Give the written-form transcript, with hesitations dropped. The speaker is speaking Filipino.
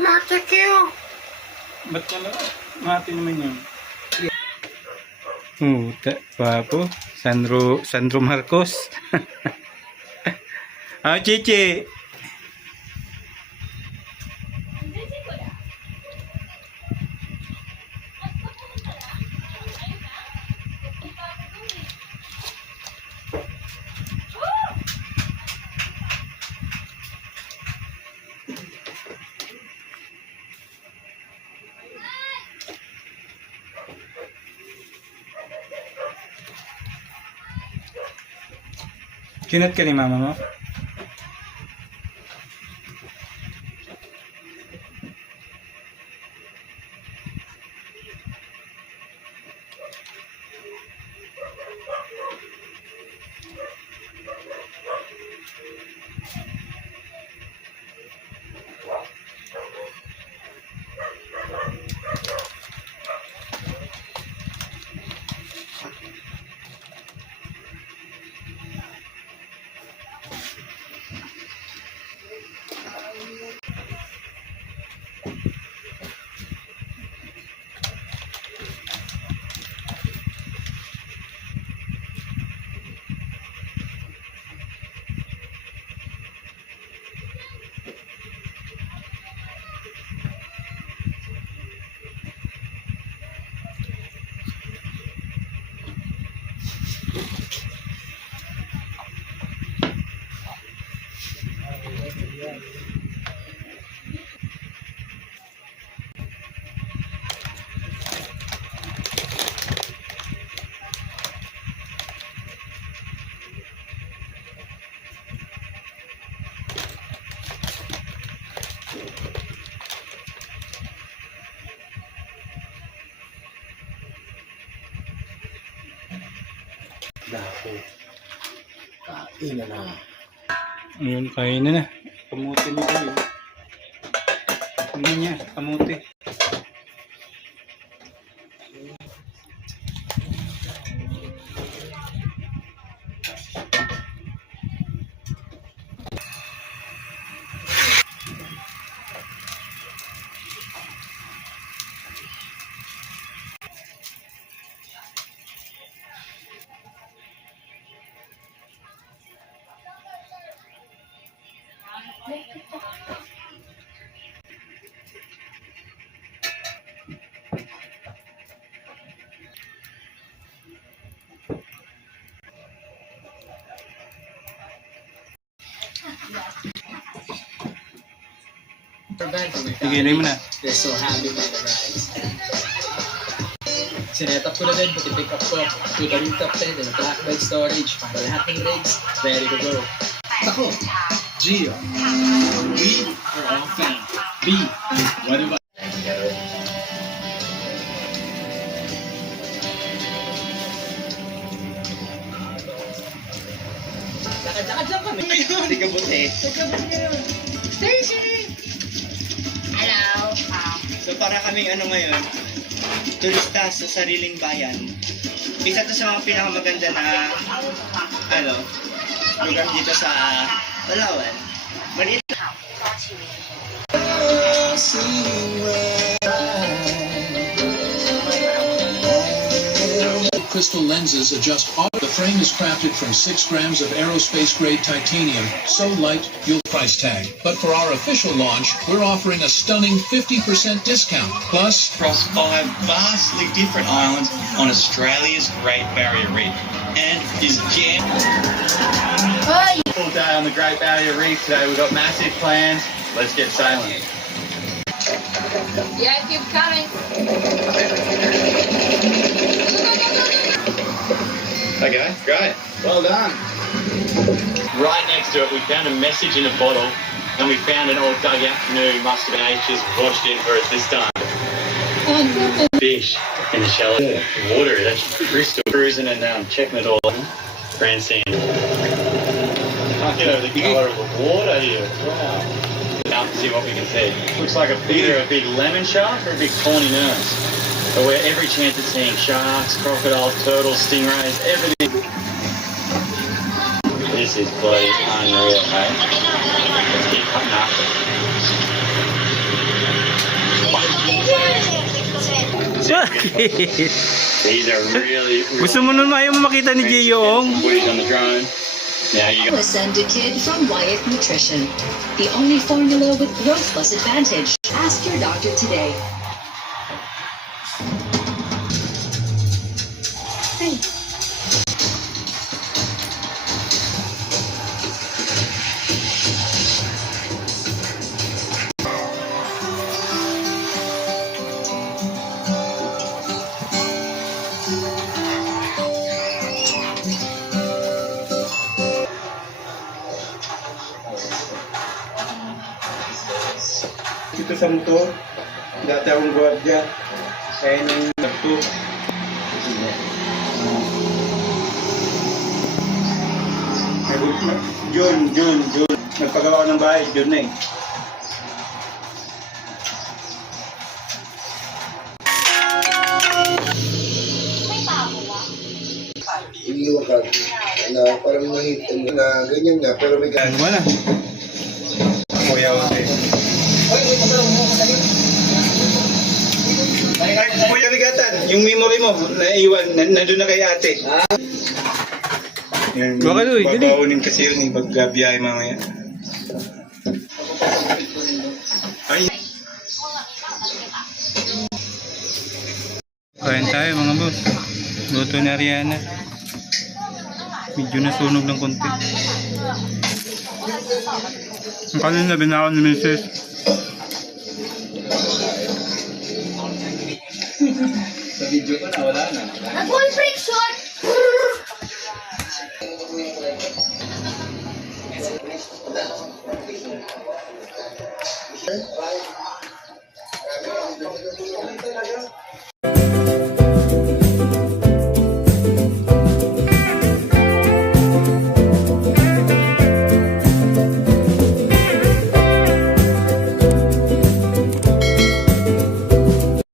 mate kayo. Ba't wala? Mati naman yun. Papo. Sandro Marcos. Chichi. Kinat ka ni mama mo? Dako. Kain na. Ayun, kain na. Kamuti mo kayo. Ano niya? Kamuti. Sige, mo na. They're so happy with the rides. Sinetap ko na din, pati-pick up ko to the rooftop tent and a flatbed storage para lahat ng rigs ready to go. Ako, Gio, we are all fam. B, what about? Lakad-lakad lang kami. Hindi ka buti. Stacy! Hello. So para kaming ano ngayon, turista sa sariling bayan. Isa to sa mga pinakamaganda na lugar dito sa Palawan. Maliit. Crystal lenses adjust auto. The frame is crafted from 6 grams of aerospace grade titanium, so light you'll price tag. But for our official launch, we're offering a stunning 50% discount. Plus, Across 5 vastly different islands on Australia's Great Barrier Reef, and is jammed. Full day on the Great Barrier Reef today. We've got massive plans. Let's get sailing. Yeah, keep coming. Okay, great. Well done. Right next to it, we found a message in a bottle, and we found an old dugout canoe. Must have been H's washed in for us this time. Fish in the shallow water. That's crystal. Cruising and checking it all. Grand sand. Can't get over the colour of the water here. Wow. Now to see what we can see. Looks like either a big lemon shark or a big tawny nurse. But we're every chance of seeing sharks, crocodiles, turtles, stingrays, everything. This is bloody unreal, mate. Let's keep cutting up. These are really, Gusto mo nun ayaw mo makita ni Giyong? footage on the drone. Now you got Send a kid from Wyeth Nutrition. The only formula with Growth Plus Advantage. Ask your doctor today. Dito sa motor, dati akong gwardiya. Kaya nung nagto. June. Nagpagawa ko ng bahay, June na eh. Iniwan ka na parang nakita mo na ganyan nga pero may Ano ba na? Kuya Jose. Kuya Ligatan, yung memory mo, naiwan, nandun na kay ate. Yan, Bakit, uy? Dali. babawunin kasi yun, pag-biyahe mamaya. Ay, Kain tayo mga boss. Luto ni Ariana. Medyo nasunog ng konti. Ang kanina binakaw ni Mrs. Sa video ko na, wala na. Nag-full friction!